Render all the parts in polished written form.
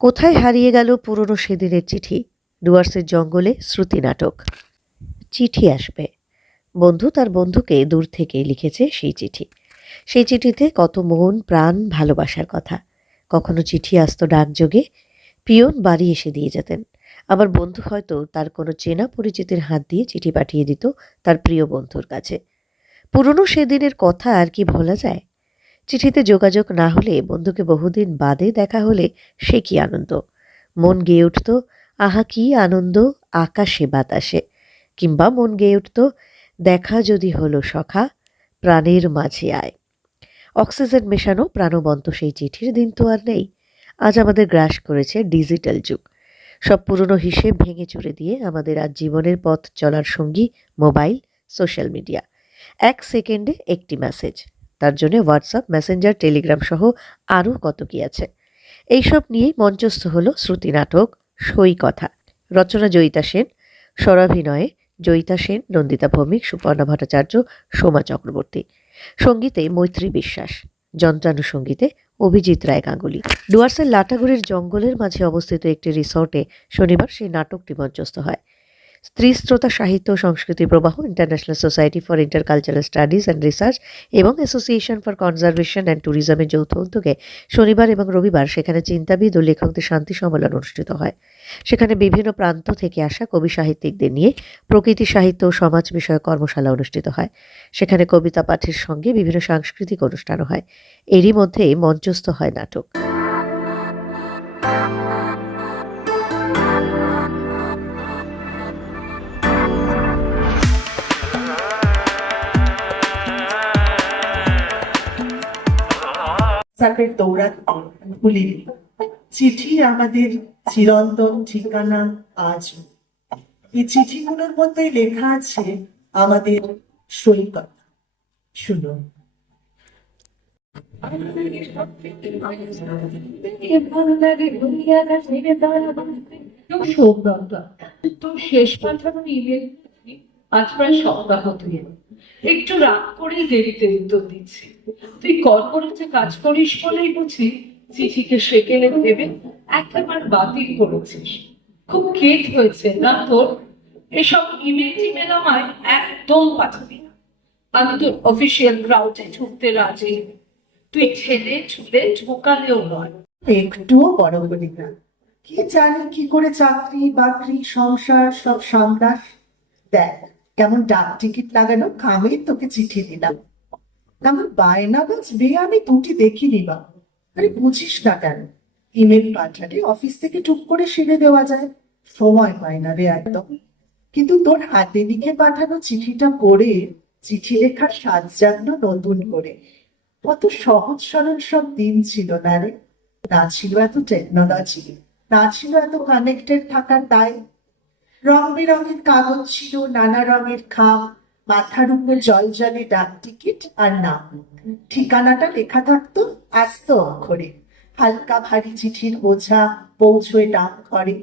কোথায় হারিয়ে গেল পুরনো সেদিনের চিঠি? ডুয়ার্সের জঙ্গলে শ্রুতি নাটক। চিঠি আসবে। বন্ধু তার বন্ধুকে দূর থেকে লিখেছে সেই চিঠি। সেই চিঠিতে কত মন প্রাণ ভালোবাসার কথা। কখনো চিঠি আসতো ডাকযোগে, পিয়ন বাড়ি এসে দিয়ে যেতেন। আবার বন্ধু হয়তো তার কোনো চেনা পরিচিতের হাত দিয়ে চিঠি পাঠিয়ে দিত তার প্রিয় বন্ধুর কাছে। পুরনো সেদিনের কথা আর কি ভোলা যায়? চিঠিতে যোগাযোগ না হলে, বন্ধুকে বহুদিন বাদে দেখা হলে সে কি আনন্দ! মন গেয়ে উঠত, আহা কি আনন্দ, আকাশে বাতাসে। কিংবা মন গেয়ে উঠত, দেখা যদি হলো সখা, প্রাণের মাঝে আয়। অক্সিজেন মেশানো প্রাণবন্ত সেই চিঠির দিন তো আর নেই। আজ আমাদের গ্রাস করেছে ডিজিটাল যুগ। সব পুরনো হিসেব ভেঙে চুরে দিয়ে আমাদের আজ জীবনের পথ চলার সঙ্গী মোবাইল, সোশ্যাল মিডিয়া। এক সেকেন্ডে একটি মেসেজ, তার জন্য হোয়াটসঅ্যাপ, মেসেঞ্জার, টেলিগ্রাম সহ আরও কত কি আছে। এইসব নিয়েই মঞ্চস্থ হলো শ্রুতি নাটক সই কথা। রচনা জয়িতা সেন, স্বরাভিনয়ে জয়িতা সেন, নন্দিতা ভৌমিক, সুপর্ণা ভট্টাচার্য, সোমা চক্রবর্তী। সঙ্গীতে মৈত্রী বিশ্বাস, যন্ত্রানুসঙ্গীতে অভিজিৎ রায় গাঙ্গুলি। ডুয়ার্সের লাটাগুড়ির জঙ্গলের মাঝে অবস্থিত একটি রিসর্টে শনিবার সেই নাটকটি মঞ্চস্থ হয়। স্ত্রীশ্রোতা সাহিত্য ও সংস্কৃতি প্রবাহ, international society for intercultural studies and research এবং অ্যাসোসিয়েশন ফর কনজারভেশন অ্যান্ড ট্যুরিজমের যৌথ উদ্যোগে শনিবার এবং রবিবার সেখানে চিন্তাবিদ ও লেখকদের শান্তি সম্মেলন অনুষ্ঠিত হয়। সেখানে বিভিন্ন প্রান্ত থেকে আসা কবি সাহিত্যিকদের নিয়ে প্রকৃতি সাহিত্য ও সমাজ বিষয়ক কর্মশালা অনুষ্ঠিত হয়। সেখানে কবিতা পাঠের সঙ্গে বিভিন্ন সাংস্কৃতিক অনুষ্ঠানও হয়। এরই মধ্যে মঞ্চস্থ হয় নাটক। সাকের দৌড়াতে ভুলিনি। চিঠি আমাদের চিরন্তন ঠিকানা আজ। এই চিঠিগুলোর মধ্যে লেখা আছে আমাদের সৈকত। শুনুন। তোর শেষ পাঠানো ইমেল আজ প্রায় সপ্তাহ ধরে একটু রাগ করেই দেরিতে উত্তর দিচ্ছি। তুই কর্পোরেটে কাজ করিস বলেই বুঝি চিঠিকে সেকেলে ভেবে একেবারে বাতিল করেছিস। খুব কেট হয়েছে না তোর? এসব ইমেল টিমেল আমায় একদম পাঠাবি না। আমি তোর অফিসিয়াল ক্রাউডে ঢুকতে রাজি। তুই ঠেলে ঠুলে ঢোকালেও নয়। একটুও বড় বলি না। কি জানি কি করে চাকরি বাকরি সংসার সব সামলাস। দেখ কেমন ডাক টিকিট লাগানো কামে তোকে চিঠি দিলাম। কেমন বায়না বাজবে আমি দুটি দেখিনি বা। আরে বুঝিস না কেন? ইমেল পাঠালে অফিস থেকে টুক করে সেরে দেওয়া যায়, সময় পায় না রে একদম। কিন্তু তোর হাতে লিখে পাঠানো চিঠিটা পড়ে চিঠি লেখার স্বাদ জাগলো নতুন করে। কত সহজ সরল সব দিন ছিল না রে। না ছিল এত টেকনোলজি, না ছিল এত কানেক্টেড থাকার দায়। রং বেরঙের কাগজ ছিল, নানা রঙের খাম, মাথার উপর জল জলে ডাক টিকিট আর নাম। ঠিকানাটা লেখা থাকতো আস্ত অক্ষরে। হালকা ভারী চিঠির বোঝা পৌঁছয় ডাক ঘরে।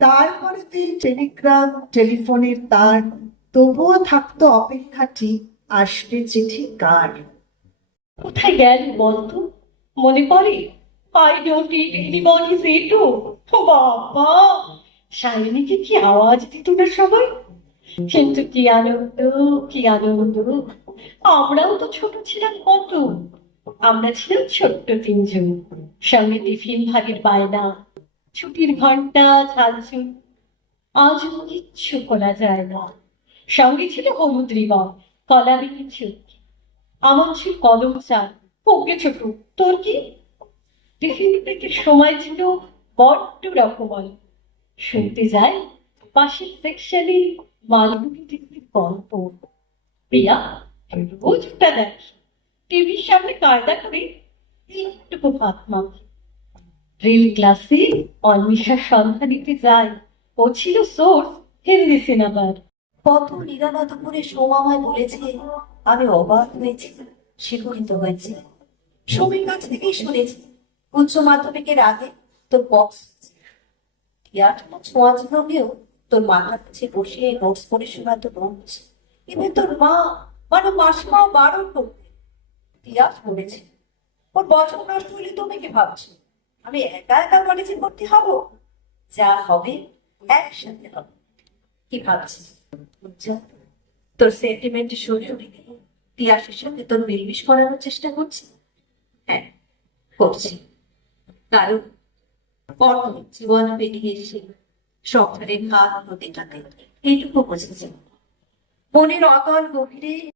তারপরে টেলিগ্রাম, টেলিফোনের তার, তবুও থাকতো অপেক্ষাটি আসবে চিঠি কার। কোথায় গেল বলতো? মনে পড়ে? I don't it anybody say to. বাবা, শালিনীকে কি আওয়াজ দিত না সবাই! কিন্তু কি আনন্দ, কি আনন্দ! আমরাও তো ছোট ছিলাম কত। আমরা ছিলাম ছোট্ট তিনজন, সঙ্গে টিফিন ভাগের বায়না, ছুটির ঘন্টা, ঝালঝুল। আজ কিচ্ছু খোলা যায় না। সঙ্গে ছিল হলুদ রিবন, কলা বিচি। আমার ছিল কলম চাল। ওকে ছোট, তোর কি? টিফিন থেকে সময় ছিল বড্ড রকমারি। শুনতে যাই পাশের সেকশনে মালগুলি টিভির গল্প। প্রিয়া রোজ ওটা দেখ, টিভির সামনে কায়দা করে একটুকু ভাত মাখি। রেল ক্লাসে অন্বেষার সন্ধ্যা দিতে যায়। ও ছিল সোর্স হিন্দি সিনেমার। কত নিরাপদ করে সোমামায় বলেছে, আমি অবাক হয়েছি, শিহরিত হয়েছি। সমীর কাছ থেকেই শুনেছি উচ্চ মাধ্যমিকের আগে তোর বক্স ছোঁয়াচ ভঙ্গেও তোর মাথার কাছে বসে নোটস পড়ে শোনাতো রোজ। কিন্তু তোর মা মানে মাসিমাও বারণ করতে। তিয়াস বলেছে, ওর বছর নষ্ট হলে তুমি কি ভাবছো? আমি একা একা কলেজে ভর্তি হব? যা হবে একসাথে হবে। কি ভাবছিস? বুঝছো, তোর সেন্টিমেন্টের শ্বশুরি তিয়াসের সাথে তোর মিলমিশ করানোর চেষ্টা করছি। হ্যাঁ, করছি। কারণ কর্মে জীবন পেরিয়ে এসে সংসারের ঘাত হতে থাকে এইটুকু বুঝেছি। মনের অতল গভীরে